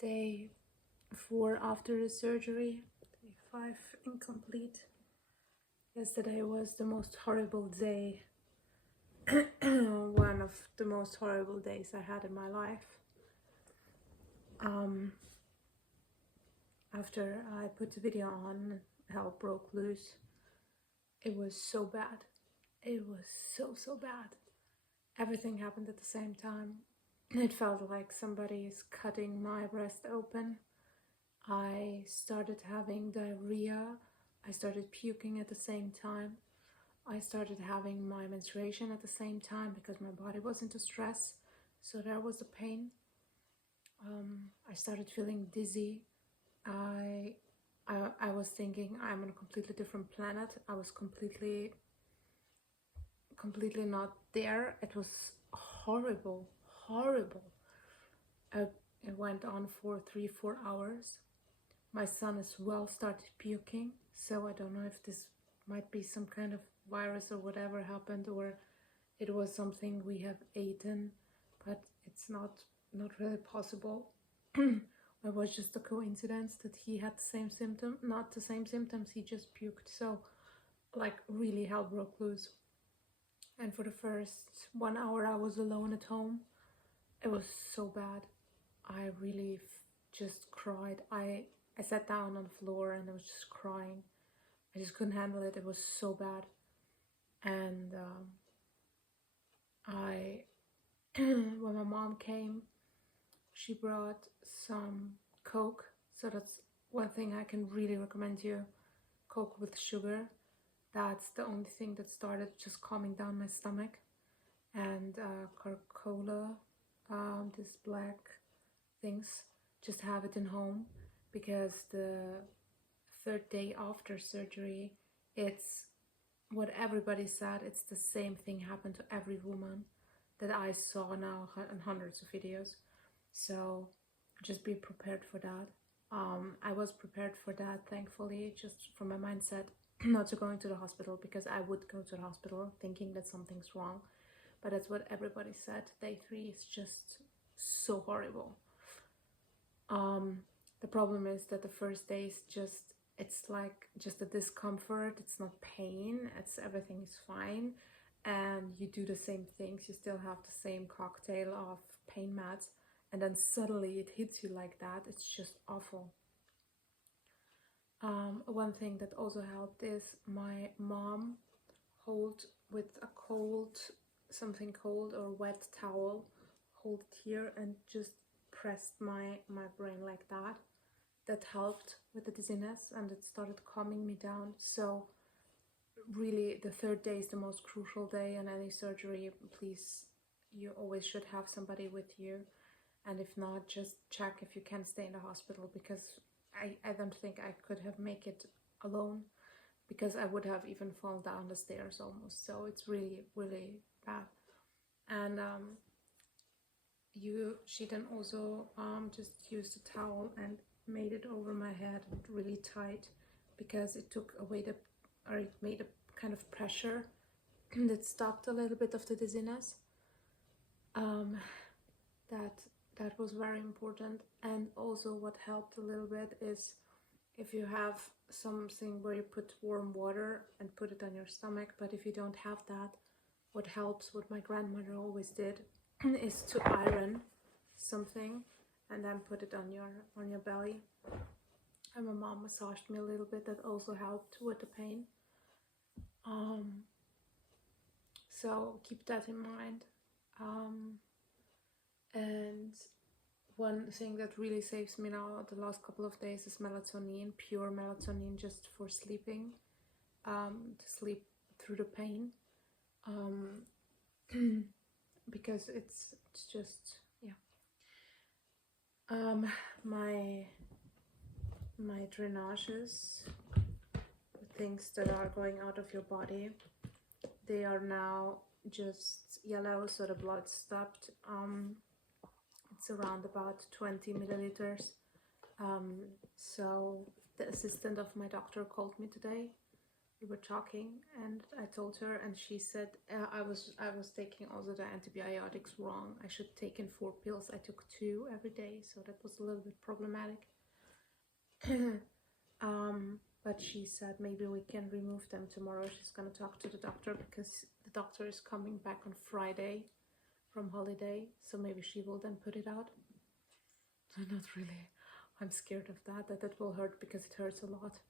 Day 4 after the surgery, day 5 incomplete. Yesterday was the most horrible day, one of the most horrible days I had in my life. After I put the video on, hell broke loose. It was so bad. It was so bad. Everything happened at the same time. It felt like somebody is cutting my breast open. I started having diarrhea. I started puking at the same time. I started having my menstruation at the same time because my body was into stress. So there was the pain. I started feeling dizzy. I was thinking I'm on a completely different planet. I was completely not there. It was horrible. It went on for 3-4 hours. My son as well started puking, so I don't know if this might be some kind of virus or whatever happened, or it was something we have eaten, but it's not really possible. It was just a coincidence that he had the same symptom, not the same symptoms, he just puked. So like really hell broke loose. And for the first 1 hour I was alone at home. It was so bad. I really just cried. I sat down on the floor and I was just crying. I just couldn't handle it. It was so bad. And when my mom came, she brought some Coke. So that's one thing I can really recommend you. Coke with sugar. That's the only thing that started just calming down my stomach. And Coca-Cola, this black things, just have it in home, because the 3rd day after surgery, it's what everybody said, it's the same thing happened to every woman that I saw now in hundreds of videos. So just be prepared for that. I was prepared for that, thankfully, just from my mindset not to going to the hospital, because I would go to the hospital thinking that something's wrong. But that's what everybody said. Day 3 is just so horrible. The problem is that the first day is it's like just a discomfort. It's not pain. Everything is fine. And you do the same things. You still have the same cocktail of pain meds. And then suddenly it hits you like that. It's just awful. One thing that also helped is my mom hold with a something cold or wet towel, hold it here and just pressed my brain like that. That helped with the dizziness and it started calming me down. So really the 3rd day is the most crucial day in any surgery. Please, you always should have somebody with you, and if not, just check if you can stay in the hospital, because I don't think I could have made it alone, because I would have even fallen down the stairs almost. So it's really bad. And she then also just used a towel and made it over my head really tight, because it took away it made a kind of pressure that stopped a little bit of the dizziness. That was very important. And also what helped a little bit is if you have something where you put warm water and put it on your stomach. But if you don't have that, what helps, what my grandmother always did, is to iron something and then put it on your belly. And my mom massaged me a little bit. That also helped with the pain. So keep that in mind. And one thing that really saves me now the last couple of days is melatonin, pure melatonin, just for sleeping, to sleep through the pain, because it's just, yeah. My drainages, things that are going out of your body, they are now just yellow, so the blood stopped. It's around about 20 milliliters. So the assistant of my doctor called me today we were talking, and I told her, and she said I was taking also the antibiotics wrong. I should take in 4 pills. I took 2 every day, so that was a little bit problematic. But she said maybe we can remove them tomorrow. She's gonna talk to the doctor because the doctor is coming back on Friday from holiday, so maybe she will then put it out. Not really. I'm scared of that it will hurt because it hurts a lot.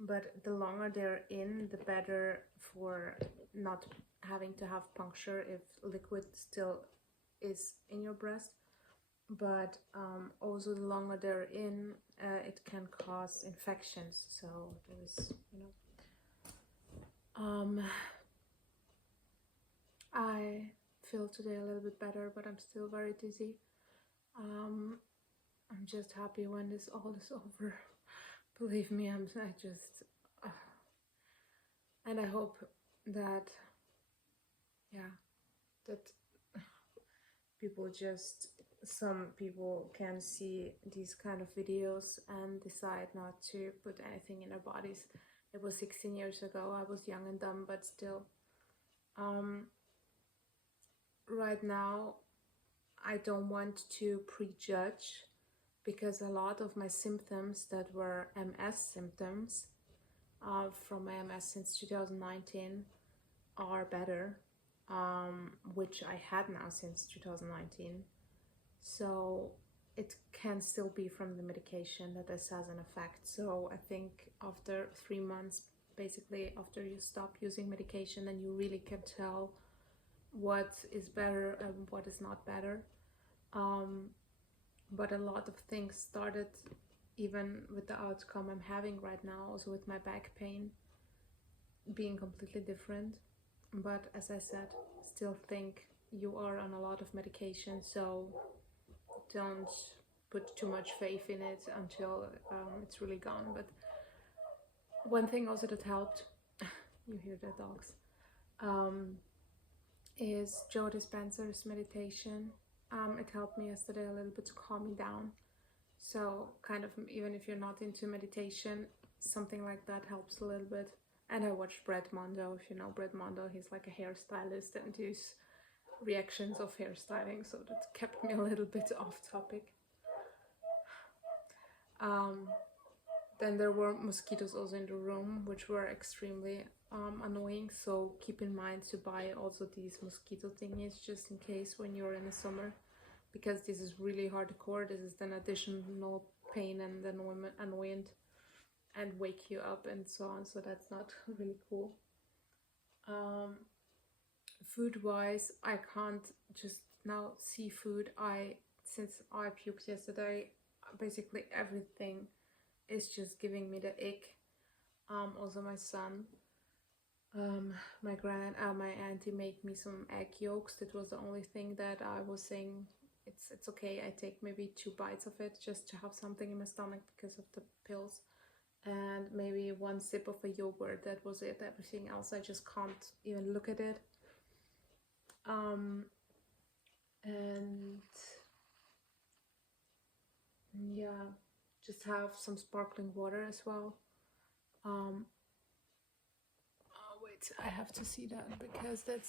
But the longer they're in, the better for not having to have puncture if liquid still is in your breast. But also the longer they're in, it can cause infections. So there is, I feel today a little bit better, but I'm still very dizzy. I'm just happy when this all is over. Believe me, and I hope that, that some people can see these kind of videos and decide not to put anything in their bodies. It was 16 years ago. I was young and dumb, but still. Right now, I don't want to prejudge, because a lot of my symptoms that were MS symptoms from my MS since 2019 are better, which I had now since 2019. So it can still be from the medication that this has an effect. So I think after 3 months, basically after you stop using medication, then you really can tell what is better and what is not better. But a lot of things started even with the outcome I'm having right now, also with my back pain being completely different. But as I said, still think you are on a lot of medication, so don't put too much faith in it until it's really gone. But one thing also that helped, you hear the dogs, is Joe Dispenza's meditation. It helped me yesterday a little bit to calm me down. So kind of, even if you're not into meditation, something like that helps a little bit. And I watched Brett Mondo. If you know Brett Mondo, he's like a hairstylist and does reactions of hairstyling, so that kept me a little bit off topic. Then there were mosquitoes also in the room, which were extremely annoying, so keep in mind to buy also these mosquito thingies just in case when you're in the summer, because this is really hardcore. This is an additional pain and annoyant and wake you up and so on, so that's not really cool. Food wise, I can't just now see food. Since I puked yesterday, basically everything is just giving me the ick. Also my son, my auntie made me some egg yolks. That was the only thing that I was saying it's okay. I take maybe 2 bites of it just to have something in my stomach because of the pills, and maybe 1 sip of a yogurt. That was it. Everything else I just can't even look at it. And yeah, just have some sparkling water as well. Wait, I have to see that because that's